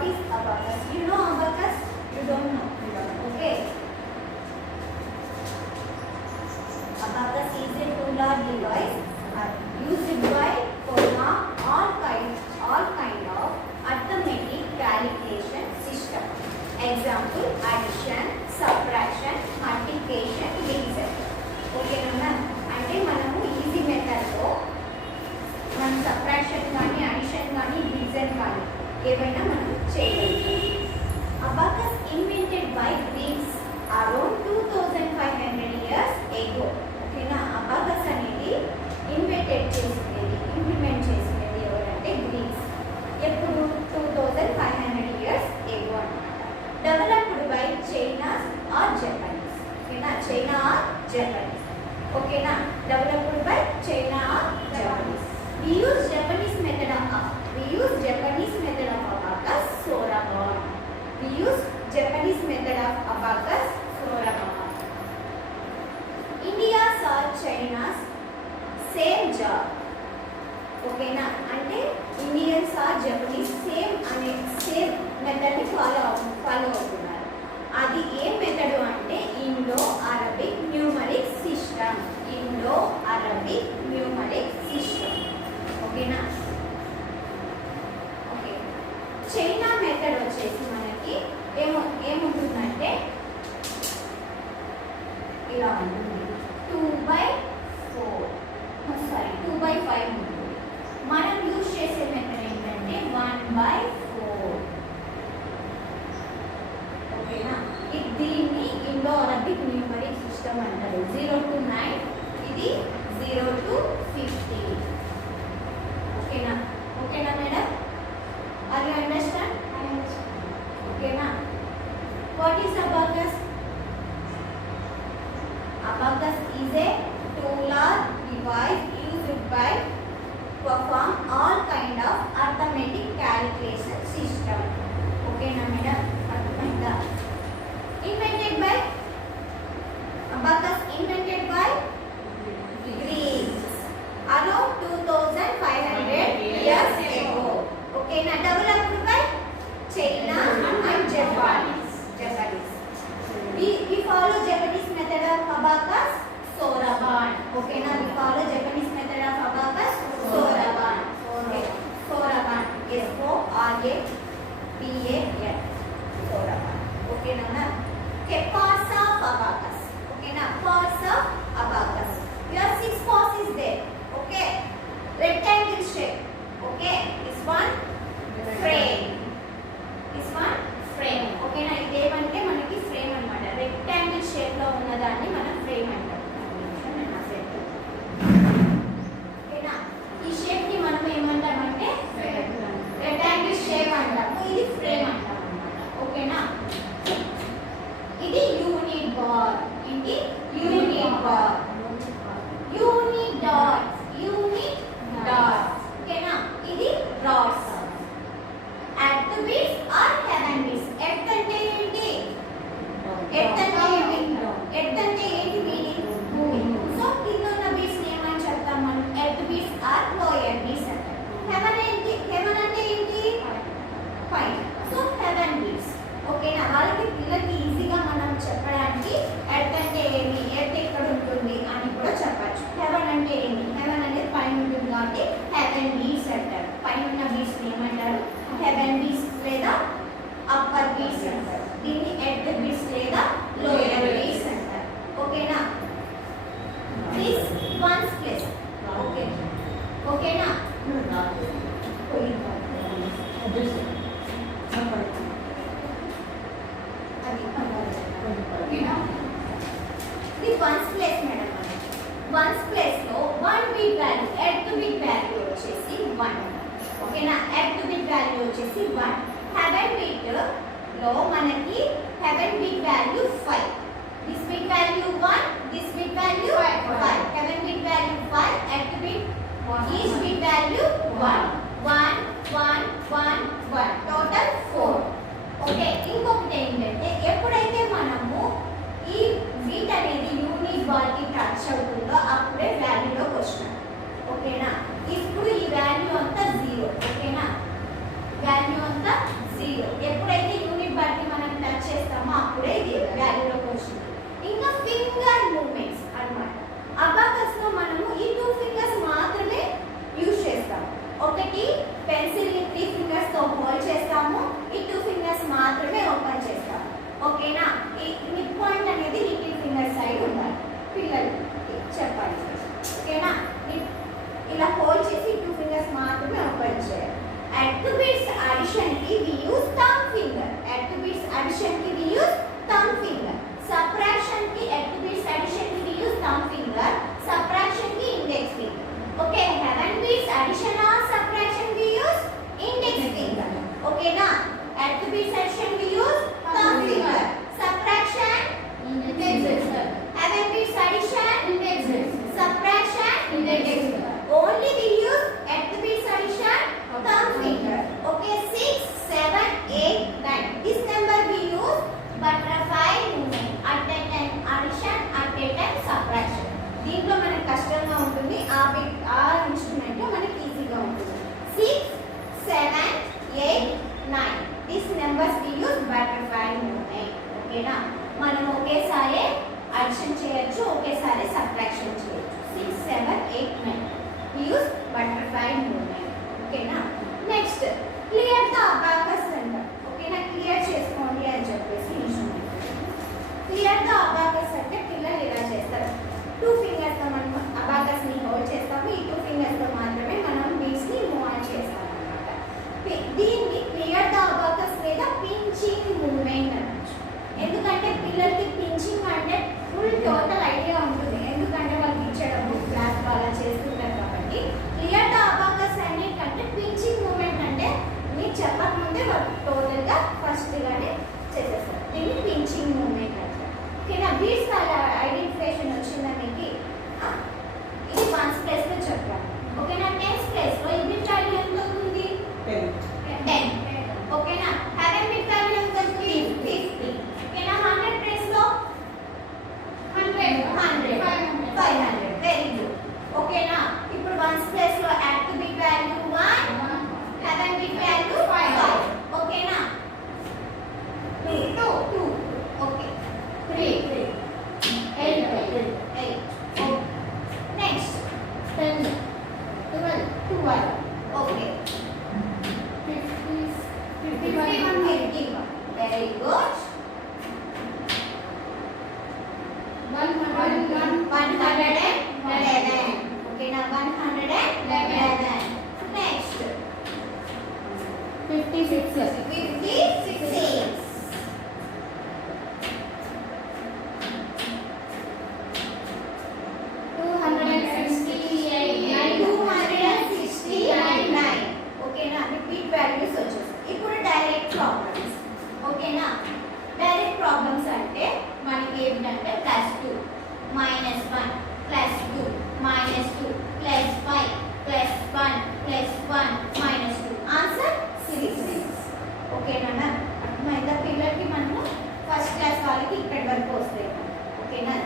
What is abacus? You know abacus? You don't know. Okay. Abacus is a two-layer device used by all kind of arithmetic calculation system. Example: addition, subtraction, multiplication, division. Okay, na? అంటే మనము ఈజీ మెథడ్లో మనం సబ్ట్రాక్షన్ కానీ అడిషన్ కానీ డివిజన్ కానీ ఏవైనా మనం చేయగలుగుతాం. Abacus invented by Greeks around 2500 years ago. ఓకేనా, అబాకస్ అనేది ఇంప్లిమెంట్ చేసినది ఎవరంటే గ్రీక్స్. ఎప్పుడు 2500 years ago అన్నమాట. Developed by China or Japanese. ఓకేనా, చైనా ఆర్ జపనీస్. ఓకేనా, developed by China or Japanese. We use Japanese method of abacus, Soraban. We use Japanese method of abacus, Soraban. India's or China's same job. ఓకేనా, అంటే Indians or Japanese same method ని follow అవుతున్నారు. అది ఏ method అంటే Indo Arabic numeric system. Indo Arabic numeric system. ఓకేనా, okay. China method వచ్చేసి మనకి ఏముంటుందంటే ఇలా ఉంటుంది. 2/4 ఉంటుంది. మనం యూజ్ చేసే మెథడ్ ఏంటంటే 1/4. ఓకేనా, దీన్ని ఇండో అరబిక్ న్యూమరిక్ సిస్టమ్ అంటారు. 0 to 9, ఇది 0 to 50. ఓకేనా, ఓకేనా మేడం? Are you understand? ఓకేనా. What is abacus? Abacus is a two-layer device used by perform all kind of arithmetic calculation system. ఓకేనా మేడం? అర్థమైందా? Abacus invented by Greeks around 2500 years ago. Okay, now developed by China and Japanese. We follow Japanese method of abacus, Soraban. Okay, now we follow Japanese method of abacus, Soraban. Okay, Soraban. S-O-R-A-B-A-N. Soraban. Okay, now okay, parts of abacus. Okay, now parts of abacus. Your 6 parts is there. Okay, rectangle shape. Okay, this one frame. This one frame. Okay, now ఇదే అంటే మనకి ఫ్రేమ్ అన్నమాట. Rectangle shape లో ఉన్నదాన్ని మనం ఫ్రేమ్ అంటాం. ఓకేనా, ఈ షేప్ ని మనం ఏమంటామంటే రెక్టాంగిల్ షేప్ అంటాము. ఇది ఫ్రేమ్ అంటాం అన్నమాట. ఓకేనా, ఇది యూనిట్ బార్. ఇది యూనిట్ బార్. Unit dots. ఓకేనా, ఇది rods. Earth beads or heaven beads. Earth అంటే ఏంటి? ఎర్త్ అంటే ఏంటి మీనింగ్? భూమి. సో కింద ఉన్న బీట్స్ ఏమని చెప్తాం మనం? Earth beads or lower beads అంటాం. హెవెన్ ఏంటి? హెవెన్ అంటే ఏంటి? పైన. So heaven beads. ఓకేనా, పిల్లలకి ఈజీగా మనం చెప్పడానికి ఎర్త్ అంటే ఏమి, ఎర్త్ ఎక్కడ ఉంటుంది అని కూడా చెప్పచ్చు. హెవెన్ అంటే ఏమి? హెవెన్ అనేది పైన ఉంటుంది కాబట్టి హెవెన్ బీట్స్ అంటారు. పైన ఉన్న బీట్స్ ఏమంటారు? హెవెన్ బీట్స్ లేదా అప్పర్ బీట్స్ అంటారు. దీన్ని ఎర్త్ బీట్స్ లేదా లోయర్ బీట్స్ అంటారు. ఓకేనా, దిస్ వన్స్ ప్లేస్. ఓకే, ఓకేనా. ఇది ones place madam. Ones place లో 1 bit value, earth bit value వచ్చేసి 1. ఓకేనా, ఎర్త్ బిట్ వాల్యూ వచ్చేసి 1. హెవెన్ బిట్ లో మనకి heaven bead value 5. This bead value 1, this bead value 5. Heaven bead value 5, earth bead each bead value 1 1 1 1 1, total 4. Okay, ఇంకొకటి ఏంటంటే ఎప్పుడైతే మనము ఈ బిట్ అనేది యూనిట్ బార్ కి టచ్ అవుతుందో అప్పుడే వాల్యూలోకి వచ్చినాం. ఓకేనా, ఇప్పుడు ఈ వాల్యూ అంతా 0. ఓకేనా, వాల్యూ అంతా 0. లో మనము ఈ 2 ఫింగర్స్ మాత్రమే యూజ్ చేస్తాం. ఒకటి పెన్సిల్ ని 3 ఫింగర్స్ తో హోల్డ్ చేస్తాము, ఈ 2 ఫింగర్స్ మాత్రమే ఓపెన్ చేస్తాము. ఓకేనా? ఈ మిడ్ పాయింట్ అనేది లిటిల్ ఫింగర్ సైడ్ ఉండాలి. పిల్లలు చెప్పాలి. ఓకేనా? ఇలా హోల్డ్ చేసి 2 ఫింగర్స్ మాత్రమే ఓపెన్ చేయాలి. At the bits addition ki we use thumb finger. At the bits addition ki we use thumb finger. Subtraction ki at the bits addition ki we use thumb finger. Subtraction ki index finger. Okay, heaven bits addition or subtraction we use index finger. Okay na? At the bits addition we use thumb finger. Subtraction index finger. Heaven bits addition index finger. Subtraction index finger. Only we use at the bits addition thumb finger. Okay, 6, 7, 8, 9. This number we use butterfly movement. At a time addition, at a time subtraction. దీంట్లో మనకు కష్టంగా ఉంటుంది, ఆ ఇన్స్ట్రుమెంట్ మనకి ఈజీగా ఉంటుంది. 6, 7, 8, 9. These numbers we use butterfly movement. ఓకేనా? మనం ఒకేసారి అడిషన్ చేయొచ్చు, ఒకేసారి సబ్ట్రాక్షన్ చేయొచ్చు. 6, 7, 8, 9. We use butterfly movement. ఓకేనా? నెక్స్ట్ క్లియర్ ద అబాకస్ అంటాం. ఓకేనా? క్లియర్ చేసుకోండి అని చెప్పేసి ఇన్స్ట్రుమెంట్. క్లియర్ ద అబాకస్ అంటే పిల్లలు ఇలా చేస్తారు. 2 ఫింగర్స్ తో మనం అబాకస్ ని హోల్డ్ చేస్తాము, ఈ 2 ఫింగర్స్ తో మాత్రమే మనం బీట్స్ ని మూవ్ ఆన్ చేస్తాం అన్నమాట. దీన్ని క్లియర్ ద అబాకస్ లేదా పించింగ్ మూవ్మెంట్ అనొచ్చు. ఎందుకంటే పిల్లలకి పించింగ్ అంటే ఫుల్ టోటల్ ఐడియా ఉంటుంది, ఎందుకంటే వాళ్ళు ఇచ్చేటప్పుడు క్లాస్ అలా చేస్తుంటారు కాబట్టి. క్లియర్ ద అబాకస్ అంటే పించింగ్ మూమెంట్ అంటే మీకు చెప్పకముందే వాళ్ళు టోటల్గా ఫస్ట్గానే చేసేస్తారు. దీన్ని పించింగ్ మూమెంట్ అంటారు. ఓకేనా? బీట్స్ ఐడెంటిఫికేషన్ వచ్చిందా మీకు? ఇది 1st ప్లేస్లో చెప్పాను. ఓకేనా? 10th ప్లేస్లో ఈ బిట్ వాల్యూ ఎంత అవుతుంది? 10. ఓకేనా? హెవెన్ బిట్ వాల్యూ ఎంత అవుతుంది? 50. ఓకేనా? 100 ప్లేస్లో 100, 500. Very good. ఓకేనా? ఇప్పుడు 1st ప్లేస్లో add to bead value 1, heaven bead value 5. ఓకేనా? 2. Okay. 3. 8. Next 10, 12. Okay. 51. Very good. 111. ఓకేనా? 111. నెక్స్ట్ 56. 269. ఓకేనా? రిపీట్ వాల్యూస్ వచ్చేసి ఇప్పుడు డైరెక్ట్ ప్రాబ్లమ్స్. ఓకేనా? డైరెక్ట్ ప్రాబ్లమ్స్ అంటే మనకి ఏంటంటే +2, -1, +2, -2, +5, +1, +1, -2. ఆన్సర్ 6. ఓకేనా? అర్థమైందా? పిల్లలకి మనము ఫస్ట్ క్లాస్ వాళ్ళకి ఇక్కడి వరకు వస్తాయి. ఓకేనా?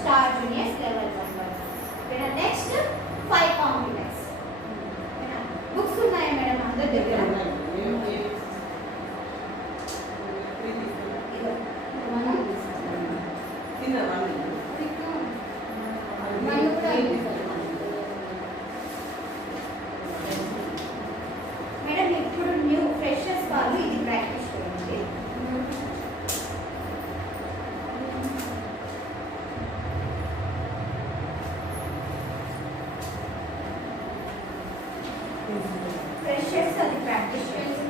స్టార్ జూనియర్స్ లెవెల్ 1 వరకు. ఓకేనా? నెక్స్ట్ 5 కాంప్లిమెంట్స్. ఓకేనా? బుక్స్ ఉన్నాయా మేడం అందరి దగ్గర? మేడం ఇప్పుడు న్యూ ఫ్రెషర్స్ వాళ్ళు ఇది ప్రాక్టీస్ చేయండి. ఫ్రెషర్స్ అది ప్రాక్టీస్ చేయండి.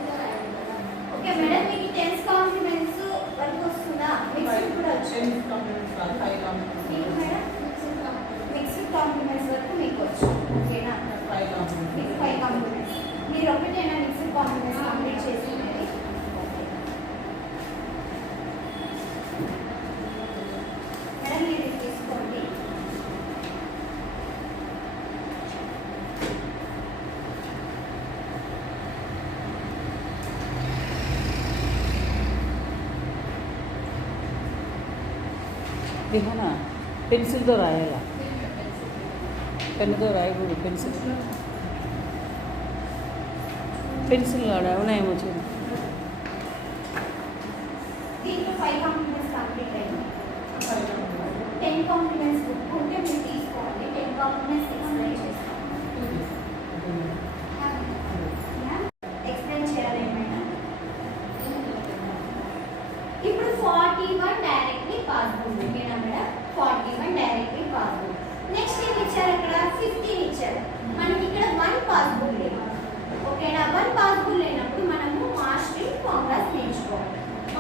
ఓకే మేడం, మీకు 10 కాంప్లిమెంట్స్ వరకు వస్తుందా? మిక్స్డ్ కూడా వచ్చింది మీకు మేడం. మిక్స్డ్ కాంప్లిమెంట్స్ వరకు మీకు వచ్చు. ఓకేనా? 5 కాంప్లిమెంట్స్. మీరు ఒకటేనా మిక్స్డ్ కాంప్లిమెంట్స్ కంప్లీట్ చేసింది? మేడం మీరు తీసుకోండి. దిహనా పెన్సిల్తో రాయాలా? పెన్నుతో రాయకూడదు. పెన్సిల్ ఉన్నాయేమో చూడు. దీంట్లో 5 కాంప్లిమెంట్స్ కంప్లీట్ అయ్యింది. 10 కాంప్లిమెంట్స్ బుక్ ఉంటే మీరు తీసుకోండి. 10 కాంప్లిమెంట్స్ ఎక్స్ప్లెయిన్ చేస్తాం. ఎక్స్ప్లెయిన్ చేయాలి ఏమైనా. ఇప్పుడు 41 డైరెక్ట్లీ పాసిబుల్. ఓకేనా మేడం? 41 డైరెక్ట్లీ పాసిబుల్. నెక్స్ట్ ఏం ఇచ్చారు అక్కడ? 15 ఇచ్చారు. మనకి ఇక్కడ 1 పాసిబుల్ లేదు. ఓకేనా? 1 పాసిబుల్ లేనప్పుడు మనము మాస్టరింగ్ ఫార్ములాస్ నేర్చుకోవాలి.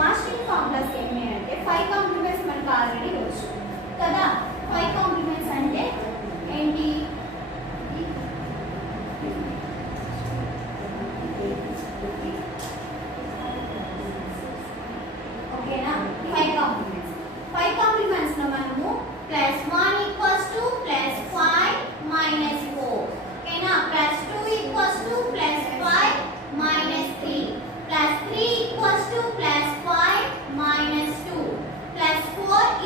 మాస్టరింగ్ ఫార్ములాస్ ఏమి అంటే 5 కాంప్లిమెంట్స్ మనకు ఆల్రెడీ వచ్చు కదా. 5 కాంప్లిమెంట్స్ అంటే ఏంటి? ఓకేనా? 5 కాంప్లిమెంట్స్. 5 కాంప్లిమెంట్స్ లో మనము +1 = +5 - 4. ఓకేనా? +2 = +5 - 3. +3 = +5 - 2. +4 =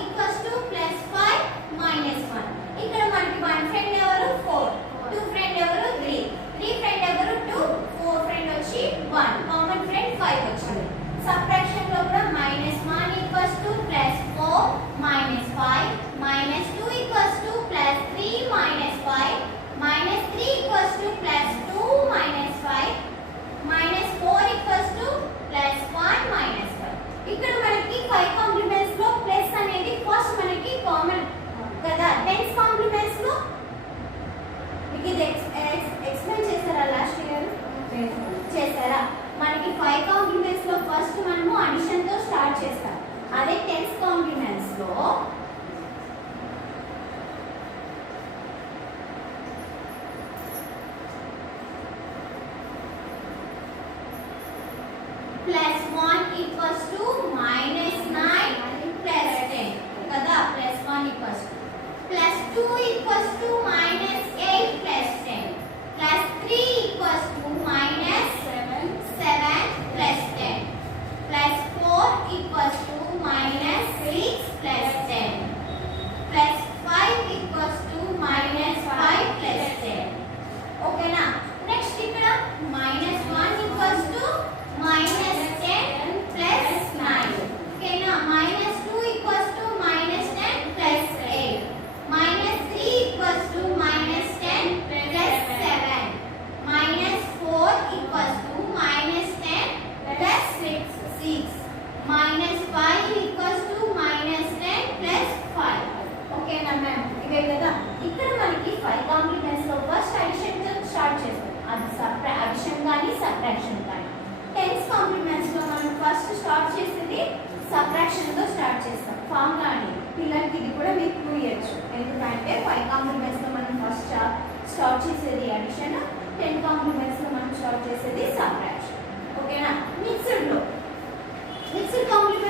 +5 - 1. ఇక్కడ మనకి 1 ఫ్రెండ్ ఎవరు? 4. 2 ఫ్రెండ్ ఎవరు? 3. 3 ఫ్రెండ్ ఎవరు? 2. 4 ఫ్రెండ్ వచ్చి 1. కామన్ ఫ్రెండ్ 5 వచ్చింది. సబ్ట్రాక్షన్ లో కూడా -1 = +4 - 5 -2 = +3 - 5 -3 = +2 - 5 -4 = +1 - 5. ఇక్కడ మనకి 5 కాంప్లిమెంట్స్ లో ప్లస్ అనేది ఫస్ట్ మనకి కామన్ కదా. 10 కాంప్లిమెంట్స్ లో మీకు ఇది ఎక్స్ప్లెయిన్ చేశారా లాస్ట్ ఇయర్? చేశారా? మనకి 5 కాంప్లిమెంట్స్ లో ఫస్ట్ మనము అడిషన్ తో స్టార్ట్ చేస్తాం. అదే 10 కాంప్లిమెంట్స్ లో +1 = -9 +10 కదా. +1 + +2 = -8 +10 +3 = -7 +10 +4 = -6 +10 +5 = -5 +10. ఓకేనా? నెక్స్ట్ ఇక్కడ -1 = -10 +9. ఓకేనా? -2 = -10 +8 -3 = -10 +7 -4 = -10 +6 -5 = -10 +5. ఓకేనా మ్యామ్? ఇవే కదా. ఇక్కడ మనకి 5 కాంప్లిమెంట్స్ లో ఫస్ట్ అడిషన్ తో స్టార్ట్ చేస్తాం. అది అడిషన్ కానీ సబ్ట్రాక్షన్ కానీ. 10 కాంప్లిమెంట్స్ లో మనం ఫస్ట్ స్టార్ట్ చేసేది సబ్ట్రాక్షన్ తో స్టార్ట్ చేస్తాం. ఫార్ములా అని పిల్లలకి ఇది కూడా మీరు ప్రూవ్ చేయొచ్చు. ఎందుకంటే 5 కాంప్లిమెంట్స్ లో మనం ఫస్ట్ స్టార్ట్ చేసేది అడిషన్, 10 కాంప్లిమెంట్స్ లో మనం స్టార్ట్ చేసేది సబ్ట్రాక్షన్. ఓకేనా? Mixed compliments